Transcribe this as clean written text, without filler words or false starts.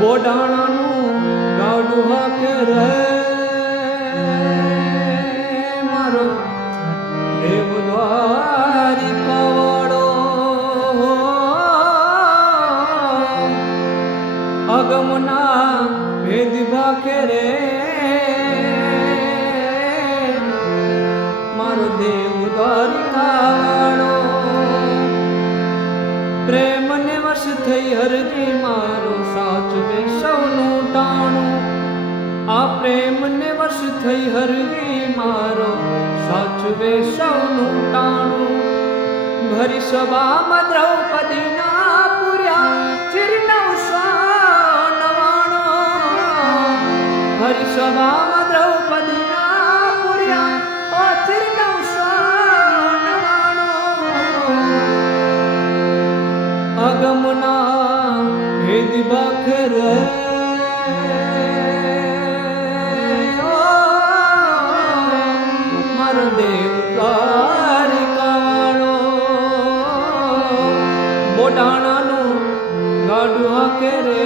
બોડાણાનું ગાડું હાકે રે મારો દેવ દ્વારી કવાડો અગમના ભેદ ભાખે રે મારો દેવ દ્વારી કવાડો પ્રેમ ને વશ થઈ હરજી મારો સાચવે સૌનું ટાણું આ પ્રેમ ને વશ થઈ હરજી મારો સાચવે સૌનું ટાણું ભરી સભામાં દ્રૌપદીના પૂર્યા ચિર 999 ભરી સભામાં દ્રૌપદીના પૂર્યા ચિર 999 અગમના ભેદ ભાખર મારો દેવ દ્વારી કવાડો બોડાણાનું ગાડું હાકે રે